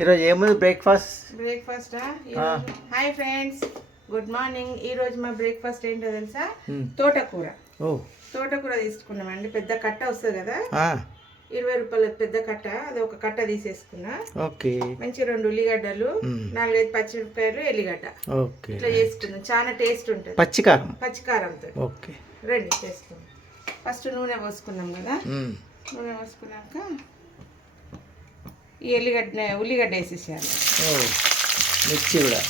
ఈరోజు ఏముంది breakfast breakfast. Hi friends good morning ఈ రోజు మా బ్రేక్ఫాస్ట్ ఏంటో తెలుసా. తోటకూర. ఓ. తోటకూర తీసుకున్నామండి. పెద్ద కట్ట వస్తుంది కదా? ఇరవై రూపాయల పెద్ద కట్ట. అది ఒక కట్ట తీసేసుకున్నా. ఓకే. మంచి రెండు ఉల్లిగడ్డలు. నాలుగైదు పచ్చిమిరపకాయలు ఎల్లిగడ్డ. ఓకే. ఇట్లా చేసుకున్నాం. చాలా టేస్ట్ ఉంటుంది. పచ్చికారం? పచ్చికారంతో. ఓకే. రండి చేసుకున్నాం ఫస్ట్ నూనె పోసుకున్నాం కదా. నూనె పోసుకున్నాక ఈ ఎల్లిగడ్డ ఉల్లిగడ్డ వేసేసేయాలి. ఓ మిర్చి కూడా.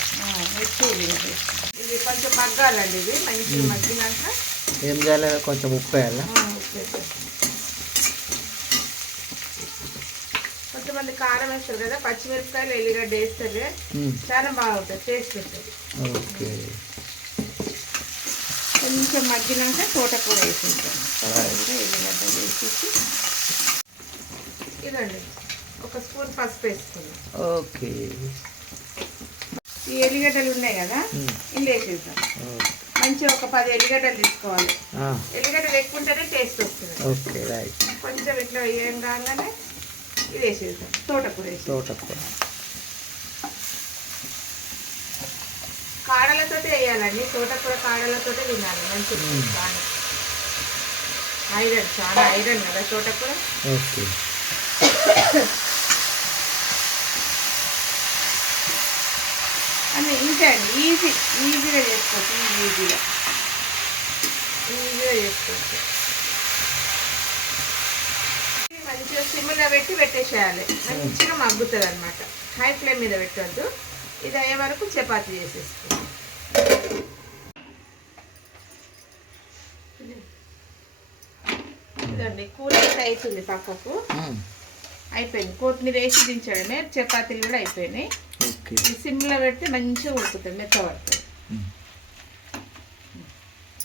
మిర్చి ఉల్లిగడ్డ వేసి. ఇది కొంచెం మగ్గాలండి ఇది మంచిగా మగ్గినాక. ఏం చేయాలి? కొంచెం ఉప్పు వేయాలా. కొంతమంది కారం వేస్తారు కదా పచ్చిమిరపకాయలు ఎల్లిగడ్డ వేస్తారు. చాలా బాగుంటుంది టేస్ట్ ఉంటుంది ఓకే. కొంచెం మగ్గినాక తోటకూర వేసేసాం తోటకూర ఎల్లిగడ్డ వేసేసి. ఇదండి ఒక స్పూన్ పసుపు వేసుకున్నాం. ఓకే. ఈ ఎల్లిగడ్డలు ఉన్నాయి కదా. ఇల్లు వేసేద్దాం. మంచిగా ఒక పది ఎల్లిగడ్డలు తీసుకోవాలి. ఎల్లిగడ్డలు ఎక్కువ ఉంటేనే టేస్ట్ వస్తుంది. Okay right. కొంచెం ఇట్లా ఏం కాగానే ఇది వేసేద్దాం. తోటకూర వేసి తోటకూర. కాడలతో వేయాలండి. తోటకూర కాడలతో తినాలి. మంచిది. బాగా. ఐరన్ చాలా ఐరన్ కదా తోటకూర. ఓకే. ఇంతే అండి. ఈజీ ఈజీగా చేసుకోవచ్చు. ఈజీగా ఈజీగా చేసుకోవచ్చు. మంచిగా సిమ్లో పెట్టి పెట్టేసేయాలి. మంచిగా మగ్గుతుంది అనమాట హై ఫ్లేమ్ మీద పెట్టద్దు. ఇది అయ్యే వరకు చపాతీ చేసేసుకోవాలి ఇదండి కూర అయితే అవుతుంది పక్కకు. అయిపోయింది. కొత్తిమీర వేసి దించడమే. చపాతీలు కూడా అయిపోయినాయి. ఓకే సిమ్లో పెడితే మంచిగా ఉడుకుతుంది మెత్త పడుతుంది.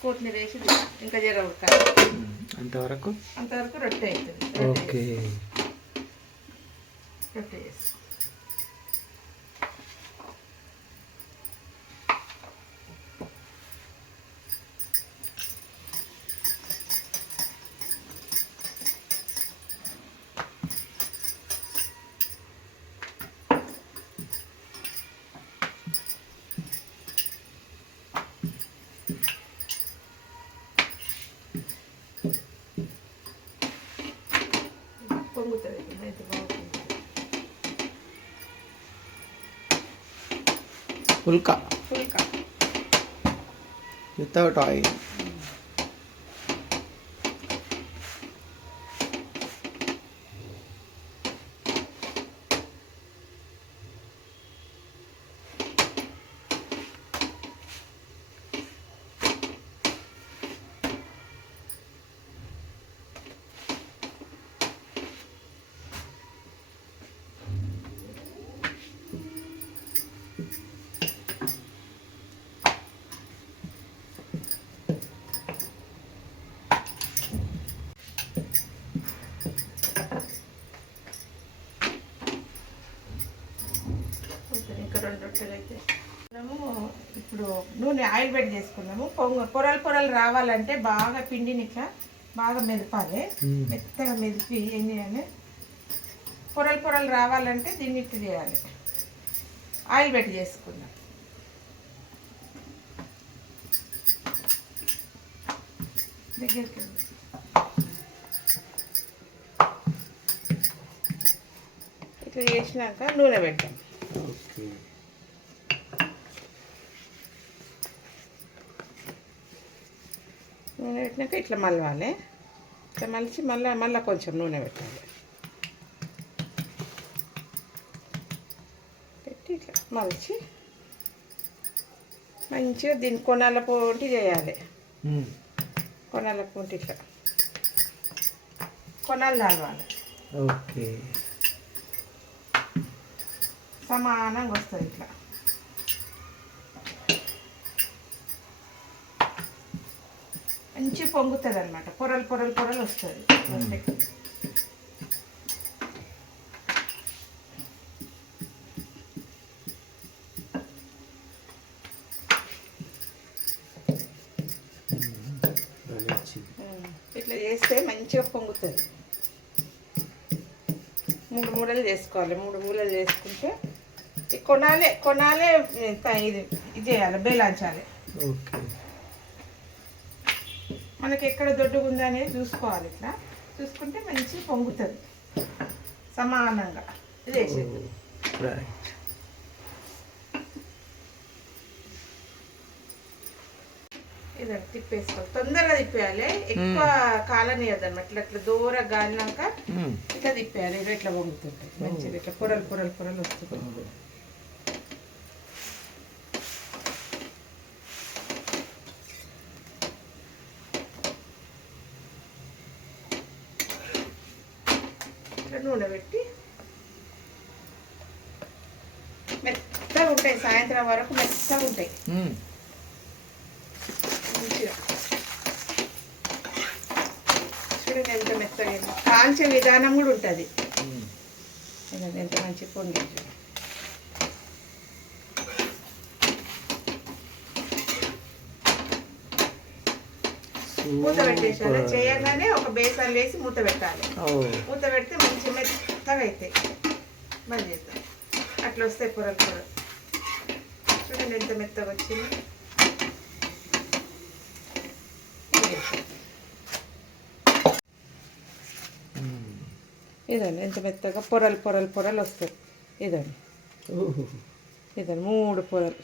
కొత్తిమీర వేసి. ఇంకా జర ఉడకాలి. అంతవరకు? అంతవరకు రొట్టె అవుతుంది రొట్టె ఓకే చేసి- రొట్టె చేసి పొంగుతుంది మెంతి బాగుంటుంది పుల్కా పుల్కా వితౌట్ ఆయిల్ ఉంటుంది. ఇంకా రెండు రొట్టెలు అయితే మనము ఇప్పుడు నూనె ఆయిల్ పెట్టి చేసుకున్నాము. పొంగ పొరలు పొరలు రావాలంటే బాగా పిండిని ఇట్లా బాగా మెదపాలి. మెత్తగా మెదిపి ఏం చేయాలి? పొరలు పొరలు రావాలంటే దీన్ని ఇట్లా చేయాలి. ఆయిల్ పెట్టి చేసుకుందాం. దగ్గరికి. ఇట్లా చేసినాక నూనె పెట్టాం ఓకే నూనె పెట్టినాక ఇట్లా మలవాలి. ఇట్లా మలిచి మళ్ళీ మళ్ళీ కొంచెం నూనె పెట్టాలి. పెట్టి ఇట్లా మలిచి మంచిగా దీన్ని కొనాల పోటీ చేయాలి. కొనాల పోటీ ఇట్లా. కొనాలు తలవాలి. ఓకే. సమానంగా వస్తుంది ఇట్లా. మంచి పొంగుతుంది అనమాట పొరలు పొరలు పొరలు వస్తుంది. ఇట్లా చేస్తే మంచిగా పొంగుతుంది. మూడు మూడలు చేసుకోవాలి. మూడు మూలలు చేసుకుంటే కొనాలే కొనాలే ఇది ఇది చేయాలి బేలాంచాలి ఓకే. మనకి ఎక్కడ దొడ్డుగా ఉందా అనేది చూసుకోవాలి ఇట్లా. చూసుకుంటే మంచి పొంగుతుంది. సమానంగా. ఇది వేసేది రైట్ ఇది తిప్పేసుకోవాలి తొందరగా తిప్పేయాలి. ఎక్కువ కాలనీయద్దు అనమాట ఇట్లా ఇట్లా దూరంగా గాలినాక ఇట్లా తిప్పేయాలి. ఇట్లా పొంగుతుంటుంది. మంచిగా ఇట్లా పొరలు పొరలు పొరలు వస్తుంది నూనె పెట్టి మెత్తగా ఉంటాయి సాయంత్రం వరకు మెత్తగా ఉంటాయి. మంచిగా. చూడండి ఎంత మెత్తగా. కాల్చే విధానం కూడా ఉంటుంది. ఎంత మంచి పొంగి మూత పెట్టేసాను. చేయగానే ఒక బేసన్ వేసి మూత పెట్టాలి. మూత పెడితే మంచి మెత్తగా అవుతాయి బంద్ చేద్దాం. అట్లా వస్తాయి పొరలు పొరలు. చూడండి ఎంత మెత్తగా వచ్చింది. ఇదండి ఎంత మెత్తగా పొరలు పొరలు పొరలు వస్తాయి. ఇదండి. ఇదండి మూడు పొరలు.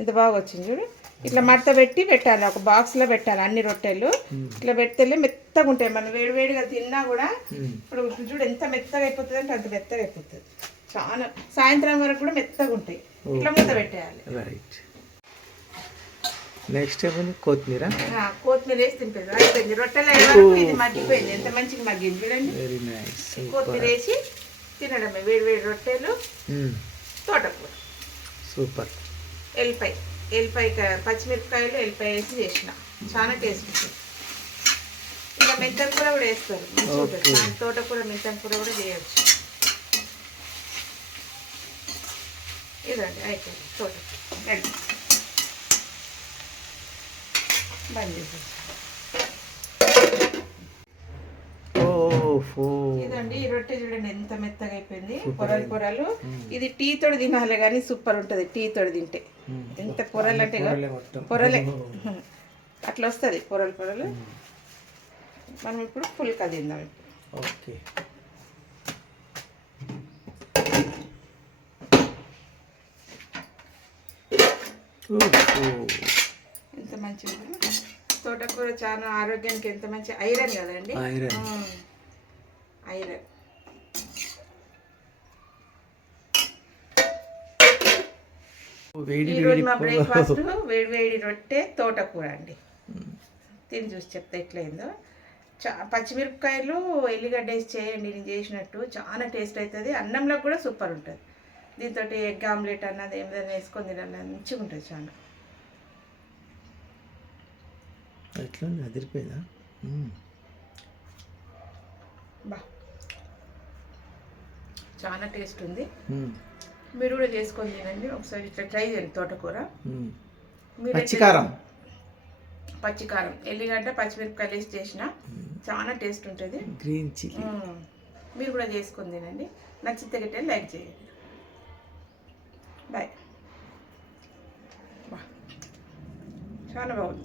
ఎంత బాగా వచ్చింది చూడు. ఇట్లా మడత పెట్టి పెట్టాలి ఒక బాక్స్లో పెట్టాలి అన్ని రొట్టెలు. ఇట్లా పెడితే మెత్తగా ఉంటాయి. మనం వేడివేడిగా తిన్నా కూడా ఇప్పుడు చూడు ఎంత మెత్తగా అయిపోతుంది అంటే అంత మెత్తగా అయిపోతుంది. చాలా సాయంత్రం వరకు కూడా మెత్తగా ఉంటాయి. ఇట్లా మూత పెట్టేయాలి. రైట్ నెక్స్ట్ ఏమైంది? కొత్తిమీర. కొత్తిమీర వేసి తింపేది అయిపోయింది. రొట్టెలు ఇది మగ్గిపోయింది. ఎంత మంచిగా మగ్గింది చూడండి. వెరీ నైస్ కొత్తిమీర వేసి తినడమే. వేడి వేడి రొట్టెలు తోటకూర. సూపర్ ఎల్లిపాయ. ఎల్లిపాయ పచ్చిమిరపకాయలు ఎల్లిపాయ వేసి చేసిన. చాలా టేస్ట్ ఉంటుంది ఇంకా మెంతం కూర కూడా వేస్తారు. తోటకూర మెంతం కూర కూడా చేయొచ్చు. ఇదండి అయిపోయింది. తోట బంద్ చేసేసి ఇదండి ఈ రొట్టె చూడండి ఎంత మెత్తగా అయిపోయింది. పొరలు పొరలు. ఇది టీ తోడు తినాలి కానీ సూపర్ ఉంటుంది టీ తోడు తింటే. ఎంత పొరలు అంటే పొరలే అట్లా వస్తుంది పొరలు పొరలు. మనం ఇప్పుడు పుల్కా తిందాం ఓకే ఎంత మంచిగా ఉంది. తోటకూర చాలా ఆరోగ్యానికి ఎంత మంచి ఐరన్ కదండి. ఐరన్. ఐరన్ వేడి ఈ రోజు వేడి మా. బ్రేక్ఫాస్ట్ వేడి వేడి రొట్టె తోటకూర అండి. తిని చూసి చెప్తా ఎట్లయిందో. చా పచ్చిమిరపకాయలు ఎల్లిగడ్డ వేసి చేయండి నేను చేసినట్టు. చాలా టేస్ట్ అవుతుంది అన్నంలో కూడా సూపర్ ఉంటుంది. దీంతో ఎగ్ ఆమ్లెట్ అన్నది ఏమైనా వేసుకొని తినాలి మంచిగా ఉంటుంది చాలా. ఎట్లా? అదిరిపోయిందా? చాలా టేస్ట్ ఉంది. మ్మ్. మీరు కూడా చేసుకొని తినండి. ఒకసారి ఇట్లా ట్రై చేయండి తోటకూర. మీరు పచ్చికారం. పచ్చికారం. ఎల్లిగడ్డ పచ్చిమిరపకాయలు వేసి చేసిన చాలా టేస్ట్ ఉంటుంది. Green chilli. మీరు కూడా చేసుకొని తినండి. నచ్చితే గిట్టే లైక్ చేయండి. బాయ్ చాలా బాగుంది.